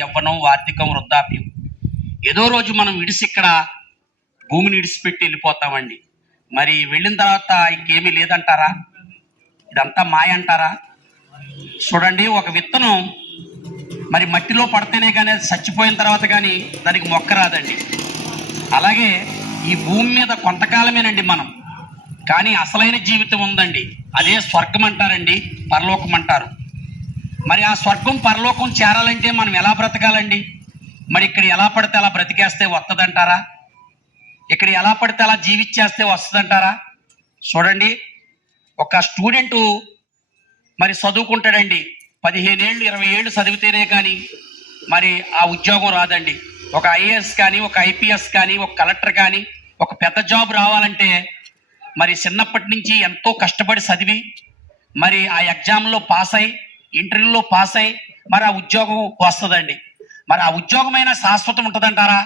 యవ్వనం, వార్ధికం, వృద్ధాప్యం ఏదో రోజు మనం విడిసి ఇక్కడ భూమిని విడిచిపెట్టి వెళ్ళిపోతామండి. మరి వెళ్ళిన తర్వాత ఇంకేమీ లేదంటారా? ఇదంతా మాయ అంటారా? చూడండి, ఒక విత్తనం మరి మట్టిలో పడితేనే కానీ అది చచ్చిపోయిన తర్వాత కానీ దానికి మొక్క రాదండి. అలాగే ఈ భూమి మీద కొంతకాలమేనండి మనం, కానీ అసలైన జీవితం ఉందండి. అదే స్వర్గం అంటారండి, పరలోకం అంటారు. మరి ఆ స్వర్గం పరలోకం చేరాలంటే మనం ఎలా బ్రతకాలండి? మరి ఇక్కడ ఎలా పడితే అలా బ్రతికేస్తే వస్తుందంటారా? ఇక్కడ ఎలా పడితే అలా జీవించేస్తే వస్తుందంటారా? చూడండి, ఒక స్టూడెంటు మరి చదువుకుంటాడండి, 15 ఏళ్ళు 20 ఏళ్ళు చదివితేనే కానీ మరి ఆ ఉద్యోగం రాదండి. ఒక ఐఏఎస్ కానీ, ఒక ఐపీఎస్ కానీ, ఒక కలెక్టర్ కానీ, ఒక పెద్ద జాబ్ రావాలంటే మరి చిన్నప్పటి నుంచి ఎంతో కష్టపడి చదివి మరి ఆ ఎగ్జామ్లో పాస్ అయ్యి, ఇంటర్వ్యూలో పాస్ అయ్యి మరి ఆ ఉద్యోగం వస్తుందండి. మరి ఆ ఉద్యోగమైనా శాశ్వతం ఉంటుందంటారా?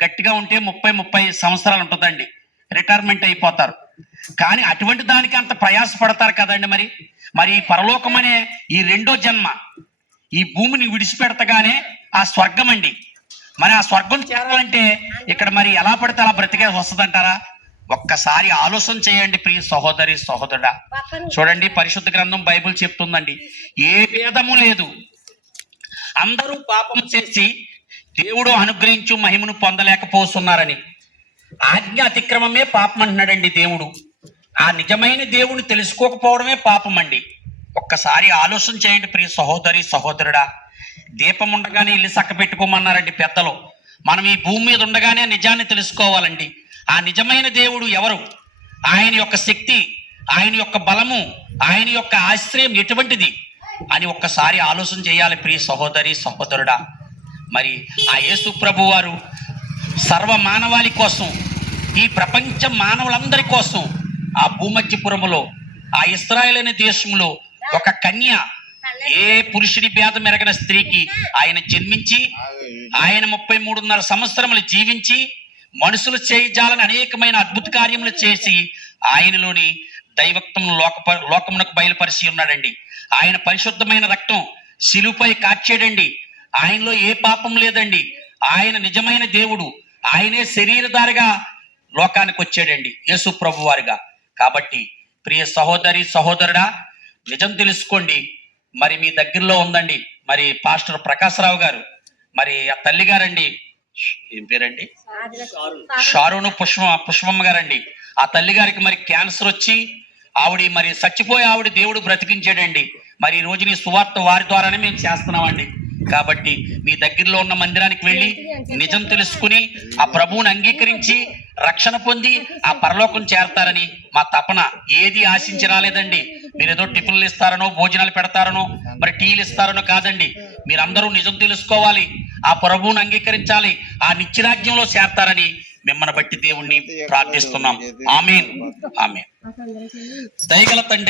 గట్టిగా ఉంటే 30 సంవత్సరాలు ఉంటుందండి, రిటైర్మెంట్ అయిపోతారు. కానీ అటువంటి దానికి అంత ప్రయాసపడతారు కదండి. మరి ఈ పరలోకం అనే ఈ రెండో జన్మ ఈ భూమిని విడిచిపెడతగానే ఆ స్వర్గం అండి. మరి ఆ స్వర్గం చేరాలంటే ఇక్కడ మరి ఎలా పడితే అలా బ్రతికే వస్తుందంటారా? ఒక్కసారి ఆలోచన చేయండి ప్రియ సహోదరి సహోదరుడా. చూడండి, పరిశుద్ధ గ్రంథం బైబిల్ చెప్తుందండి, ఏ భేదము లేదు, అందరూ పాపం చేసి దేవుడు అనుగ్రహించు మహిమను పొందలేకపోతున్నారని. ఆజ్ఞ అతిక్రమమే పాపం అంటున్నాడండి దేవుడు. ఆ నిజమైన దేవుని తెలుసుకోకపోవడమే పాపం అండి. ఒక్కసారి ఆలోచన చేయండి ప్రియ సహోదరి సహోదరుడా. దీపం ఉండగానే ఇల్లు చక్క పెట్టుకోమన్నారండి పెద్దలు. మనం ఈ భూమి మీద ఉండగానే నిజాన్ని తెలుసుకోవాలండి. ఆ నిజమైన దేవుడు ఎవరు, ఆయన యొక్క శక్తి, ఆయన యొక్క బలము, ఆయన యొక్క ఆశ్రయం ఎటువంటిది అని ఒక్కసారి ఆలోచన చేయాలి ప్రియ సహోదరి సహోదరుడా. మరి ఆ యేసు ప్రభు వారు సర్వ మానవాళి కోసం, ఈ ప్రపంచ మానవులందరి కోసం ఆ భూమధ్యపురములో, ఆ ఇశ్రాయేలు అనే దేశంలో ఒక కన్య, ఏ పురుషుని భేదం ఎరగని స్త్రీకి ఆయన జన్మించి, ఆయన 33.5 సంవత్సరములు జీవించి, మనుషులు చేయజాలని అనేకమైన అద్భుత కార్యములు చేసి ఆయనలోని దైవత్వం లోకమునకు బయలుపరిచి ఉన్నాడండి. ఆయన పరిశుద్ధమైన రక్తం శిలువపై కార్చాడండి. ఆయనలో ఏ పాపం లేదండి. ఆయన నిజమైన దేవుడు. ఆయనే శరీరధారిగా లోకానికి వచ్చాడండి, యేసు ప్రభు వారిగా. కాబట్టి ప్రియ సహోదరి సహోదరుడా, నిజం తెలుసుకోండి. మరి మీ దగ్గరలో ఉందండి మరి పాస్టర్ ప్రకాశరావు గారు, మరి ఆ తల్లి గారండి, ఏం పేరండి, షారును పుష్పమ్మ గారండి. ఆ తల్లి గారికి మరి క్యాన్సర్ వచ్చి ఆవిడ మరి చచ్చిపోయి ఆవిడ దేవుడు బ్రతికించాడండి. మరి ఈ రోజు నీ సువార్త వారి ద్వారానే మేము చేస్తున్నామండి. కాబట్టి మీ దగ్గరలో ఉన్న మందిరానికి వెళ్ళి నిజం తెలుసుకుని ఆ ప్రభువుని అంగీకరించి రక్షణ పొంది ఆ పరలోకం చేరతారని మా తపన. ఏది ఆశించి రాలేదండి. మీరు ఏదో టిఫిన్లు ఇస్తారనో, భోజనాలు పెడతారనో, మరి టీలు ఇస్తారనో కాదండి. మీరందరూ నిజం తెలుసుకోవాలి, ఆ ప్రభువుని అంగీకరించాలి, ఆ నిత్యరాజ్యంలో చేరతారని మిమ్మల్ని బట్టి దేవుణ్ణి ప్రార్థిస్తున్నాం. ఆమేన్ ఆమేన్. దయగల తండ్రి